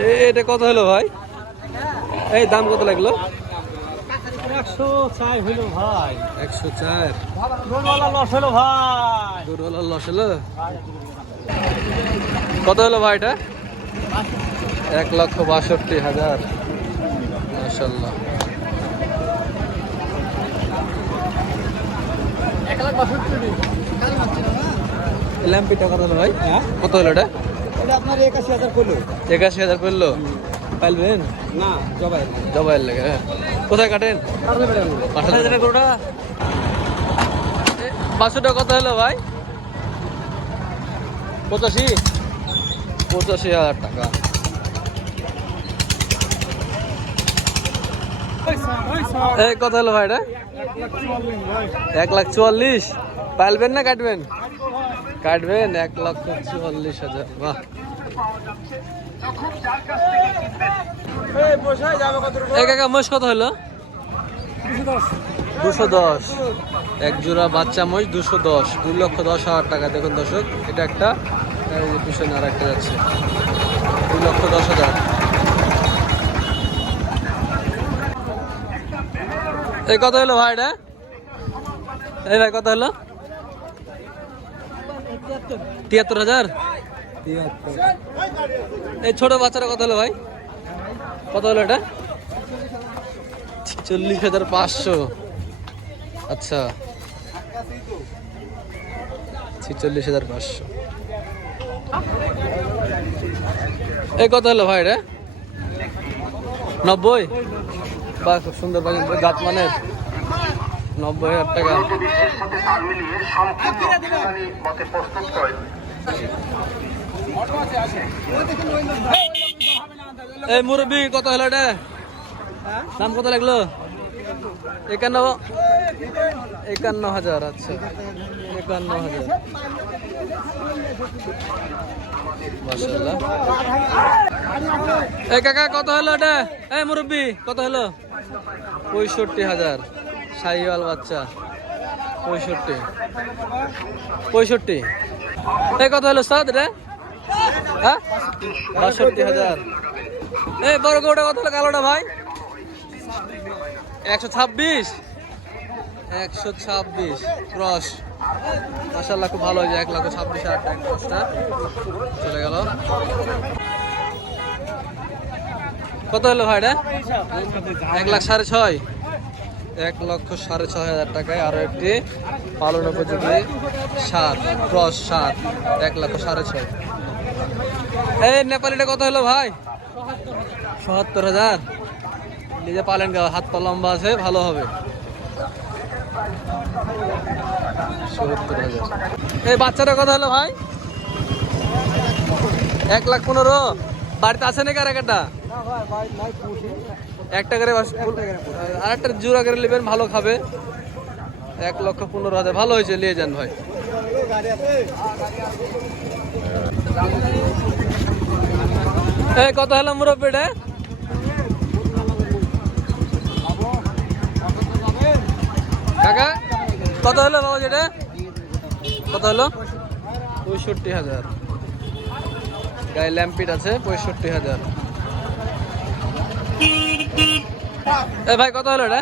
এ- এটা কত হলো ভাই? এই দাম কত লাগল? একশো হইল ভাই। একশো চার। লস হলো ভাই। লস হলো? কত হলো ভাই এটা? এক লক্ষ বাষট্টি হাজার। মাসাল্লাহ ল্যাম্পিটা কত হলো ভাই? হ্যাঁ? কত হলো এটা? একাশি হাজার করল। পাইলবেন না জবাই। জবাইয়ের লেগে হ্যাঁ। কোথায় কাটেন? পাঁচ হাজার গরুটা পাঁচশোটা কত হলো ভাই? পঁচাশি? পঁচাশি হাজার টাকা। এই কত হলো ভাই এটা? এক লাখ চুয়াল্লিশ। পাইলবেন না কাটবেন? কাটবেন এক লক্ষ চুয়াল্লিশ হাজার। বাহ। এই কাকা মোষ কত হলো? দুশো দশ। এক জোড়া বাচ্চা মোষ দুশো দশ। দুই লক্ষ দশ হাজার টাকা। দেখুন দর্শক এটা একটা পিছনে আর একটা যাচ্ছে। দুই লক্ষ দশ হাজার। এই কত হলো ভাই এটা? এই ভাই কত হলো? তিয়াত্তর হাজার? এই ছোট বাচ্চাটা কত হলো ভাই? কত হলো এটা? চল্লিশ হাজার পাঁচশো। আচ্ছা। ছিচল্লিশ হাজার পাঁচশো। এই কত হলো ভাই রে নব্বই? বা খুব সুন্দর গাছ মানের। নব্বই হাজার টাকা। প্রস্তুত এই মুরব্বি, কত হলো এটা? দাম কত লাগল? একান্ন একান্ন হাজার আচ্ছা। একান্ন হাজার। মাশাআল্লাহ। এই কাকা, কত হলো এটা? এই মুরব্বি, কত হলো? পঁয়ষট্টি হাজার। শাহিওয়াল বাচ্চা। পঁয়ষট্টি। পঁয়ষট্টি। এই কত হলো সাদ রে? হ্যাঁ? কত ভাই? একশো ছাব্বিশ। একশো ছাব্বিশ। খুব ভালো হয়েছে, এক লক্ষ ছাব্বিশ টাকা ক্রসটা চলে কত হলো ভাইটা এক লাখ সাড়ে ছয়। এক লক্ষ সাড়ে ছয় হাজার টাকায় আরও একটি পালন উপযোগী সার, ক্রস সার, এক লক্ষ সাড়ে ছয়। এই নেপালিটা কত হলো ভাই? সত্তর হাজার। নিজে পালেন গা, হাত পা লম্বা আছে, ভালো হবে। এই বাচ্চাটা কত হলো ভাই? এক লাখ পনেরো। বাড়িতে আছে নাকি আর একটা একটা করে আর একটা জোড়া করে নেবেন, ভালো খাবে। এক লক্ষ পনেরো হাজার। ভালো হয়েছে, নিয়ে যান ভাই এই কত হলো মুরব্বীটা? কাকা কত হলো বাবা যেটা কত হলো? পঁয়ষট্টি হাজার। গায়ে ল্যাম্পিট আছে পঁয়ষট্টি হাজার। এ ভাই কত হলো এটা?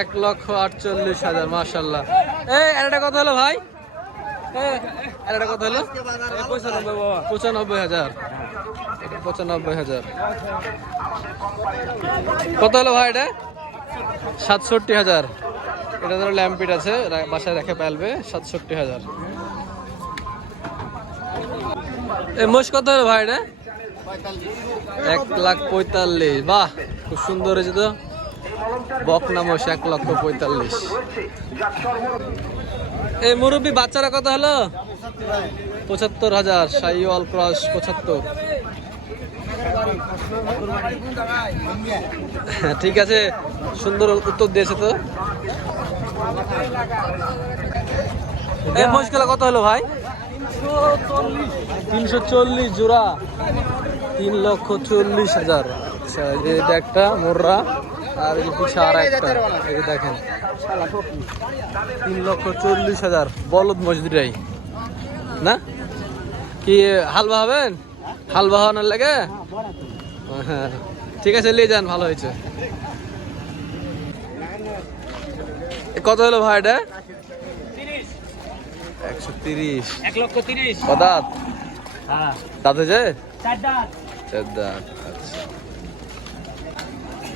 এক লক্ষ আটচল্লিশ হাজার মার্শাল্লাহ এই এটা কত হলো ভাই? এটা কত হলো পঁচানব্বই হাজার। পঁচানব্বই হাজার। কত হলো ভাই এটা? সাতষট্টি হাজার। এটা ধরো ল্যাম্পিট আছে বাসায় রেখে পালবে সাতষট্টি হাজার। এ, মোষ কত হলো ভাই এটা? এক লাখ পঁয়তাল্লিশ। বাহ, খুব সুন্দর হয়েছে তো। বকনা মোষ, এক লক্ষ পঁয়তাল্লিশ। এই মুরব্বী বাচ্চারা কত হলো? পঁচাত্তর হাজার, সাইওয়াল ক্রস পঁচাত্তর। ঠিক আছে, সুন্দর উত্তর দিয়েছে তো। এই মহিষগুলা কত হলো ভাই? তিনশো চল্লিশ জোড়া। তিন লক্ষ চল্লিশ হাজার। আচ্ছা এটা একটা মোররা। আর এই যে আর একটা এই দেখেন। তিন লক্ষ চল্লিশ হাজার বলদ মজদুরাই। না? কি হালবা হবেন? হাল বাহানোর লাগে? ঠিক আছে নিয়ে যান ভালো হয়েছে। এ কত হলো ভাই এটা? একশো তিরিশ। এক লক্ষ তিরিশ। দাঁত হ্যাঁ। দাঁত হয়েছে? চার দাঁত আচ্ছা।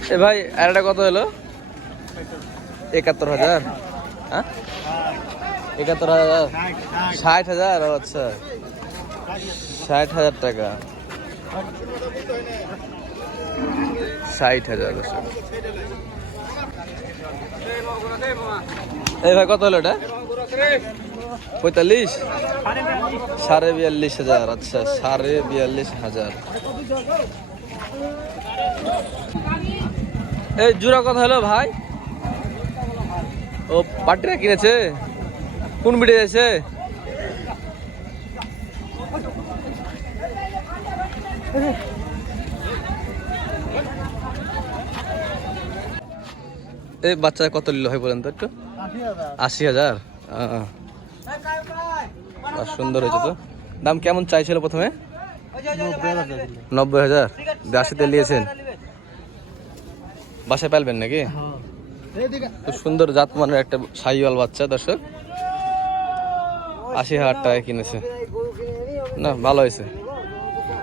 এ ভাই, আর এটা কত হলো? একাত্তর হাজার। হ্যাঁ? একাত্তর হাজার। ষাট হাজার আচ্ছা। ষাট হাজার টাকা। ষাট হাজার আচ্ছা। এই ভাই, কত হলো এটা? পঁয়তাল্লিশ? সাড়ে বিয়াল্লিশ হাজার আচ্ছা সাড়ে বিয়াল্লিশ হাজার। এই জোড়া কথা হলো ভাই। ও পাটিরা কিনেছে? কোন বিটে আছে এই বাচ্চা কত নিল হয় বলেন তো একটু? আশি হাজার। সুন্দর হয়েছে তো। দাম কেমন চাইছিল প্রথমে? নব্বই হাজার। আশিতে নিয়েছেন। বাসায় পালবেন নাকি? খুব সুন্দর জাত মানের একটা সাইওয়াল বাচ্চা দর্শক। আশি হাজার টাকায় কিনেছে। না ভালো হয়েছে।